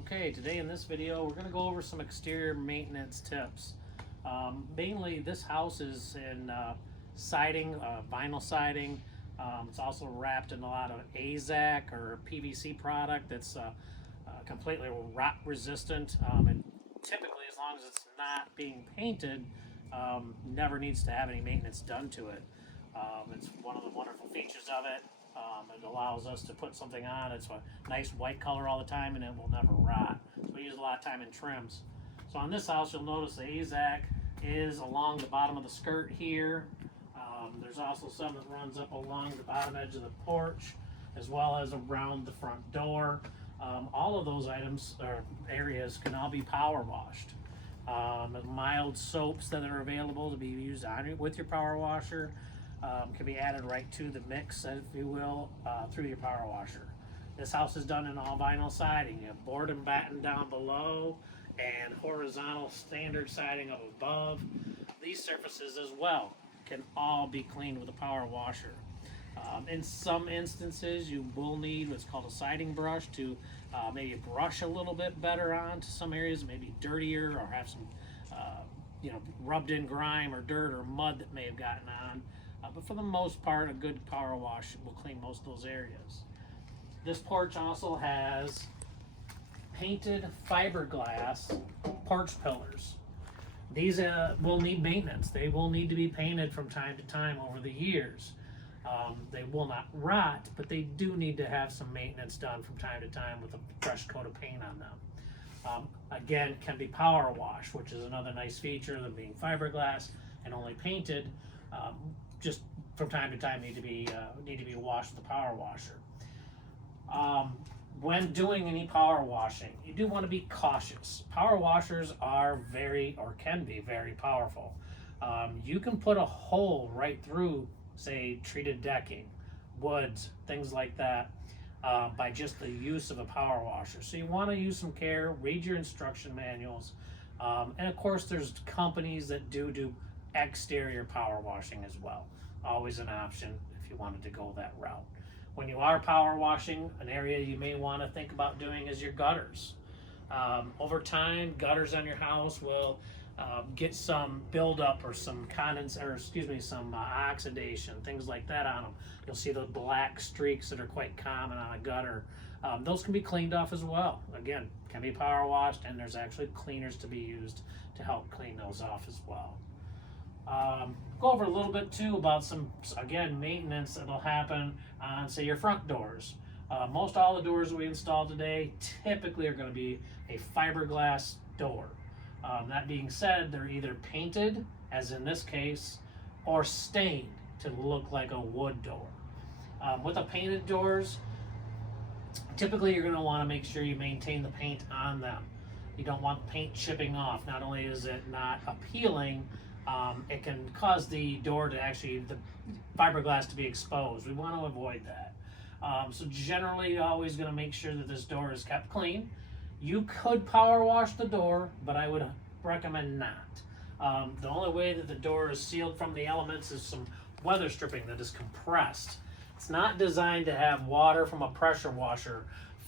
Okay, today in this video we're going to go over some exterior maintenance tips. Mainly this house is in siding, vinyl siding. It's also wrapped in a lot of AZAC or PVC product that's completely rot resistant, and typically as long as it's not being painted, never needs to have any maintenance done to it. It's one of the wonderful features of it. It allows us to put something on. It's a nice white color all the time and it will never rot. So we use a lot of time in trims. So on this house you'll notice the AZAC is along the bottom of the skirt here. There's also some that runs up along the bottom edge of the porch as well as around the front door. All of those items or areas can all be power washed. Mild soaps that are available to be used on with your power washer can be added right to the mix, if you will, through your power washer. This house is done in all vinyl siding. You have board and batten down below and horizontal standard siding up above. These surfaces as well can all be cleaned with a power washer. In some instances, you will need what's called a siding brush to maybe brush a little bit better onto some areas, maybe dirtier or have some rubbed in grime or dirt or mud that may have gotten on. But for the most part, a good power wash will clean most of those areas. This porch also has painted fiberglass porch pillars. These will need maintenance. They will need to be painted from time to time over the years. They will not rot, but they do need to have some maintenance done from time to time with a fresh coat of paint on them. Again, can be power washed, which is another nice feature of them being fiberglass and only painted. Just from time to time need to be washed with a power washer. When doing any power washing, you do want to be cautious. Power washers are can be very powerful. You can put a hole right through, say, treated decking, woods, things like that, by just the use of a power washer. So you want to use some care, read your instruction manuals, and of course there's companies that do exterior power washing as well. Always an option if you wanted to go that route. When you are power washing, an area you may want to think about doing is your gutters. Over time, gutters on your house will get some buildup or some some oxidation, things like that on them. You'll see the black streaks that are quite common on a gutter. Those can be cleaned off as well. Again, can be power washed, and there's actually cleaners to be used to help clean those off as well. Go over a little bit too about some, again, maintenance that'll happen on, say, your front doors. Most all the doors we install today typically are going to be a fiberglass door. That being said, they're either painted, as in this case, or stained to look like a wood door. With the painted doors, typically you're going to want to make sure you maintain the paint on them. You don't want paint chipping off. Not only is it not appealing, it can cause the door to the fiberglass to be exposed. We want to avoid that. So generally, always going to make sure that this door is kept clean. You could power wash the door, but I would recommend not. The only way that the door is sealed from the elements is some weather stripping that is compressed. It's not designed to have water from a pressure washer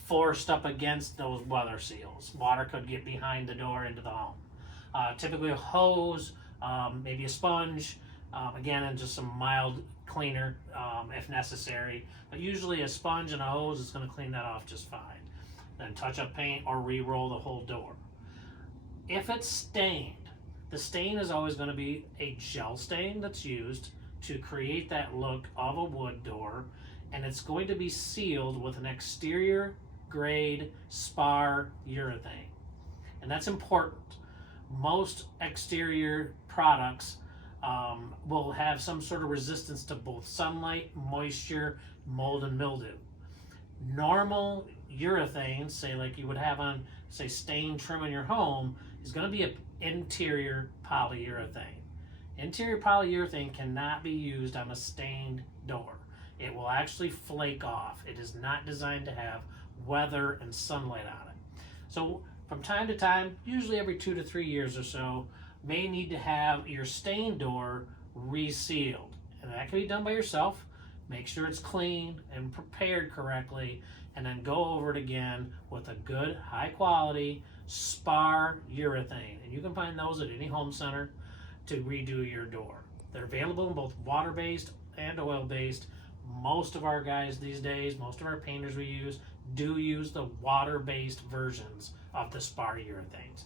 forced up against those weather seals. Water could get behind the door into the home. Typically a hose, maybe a sponge, again, and just some mild cleaner if necessary. But usually a sponge and a hose is going to clean that off just fine. Then touch up paint or re-roll the whole door. If it's stained, the stain is always going to be a gel stain that's used to create that look of a wood door, and it's going to be sealed with an exterior grade spar urethane. And that's important. Most exterior products will have some sort of resistance to both sunlight, moisture, mold, and mildew. Normal urethane, say like you would have on, say, stain trim in your home, is going to be an interior polyurethane. Interior polyurethane cannot be used on a stained door. It will actually flake off. It is not designed to have weather and sunlight on it. So from time to time, usually every 2 to 3 years or so, may need to have your stain door resealed. And that can be done by yourself. make sure it's clean and prepared correctly, and then go over it again with a good, high quality spar urethane. And you can find those at any home center to redo your door. They're available in both water-based and oil-based. Most of our guys these days, most of our painters we use, do use the water-based versions of the spar urethanes.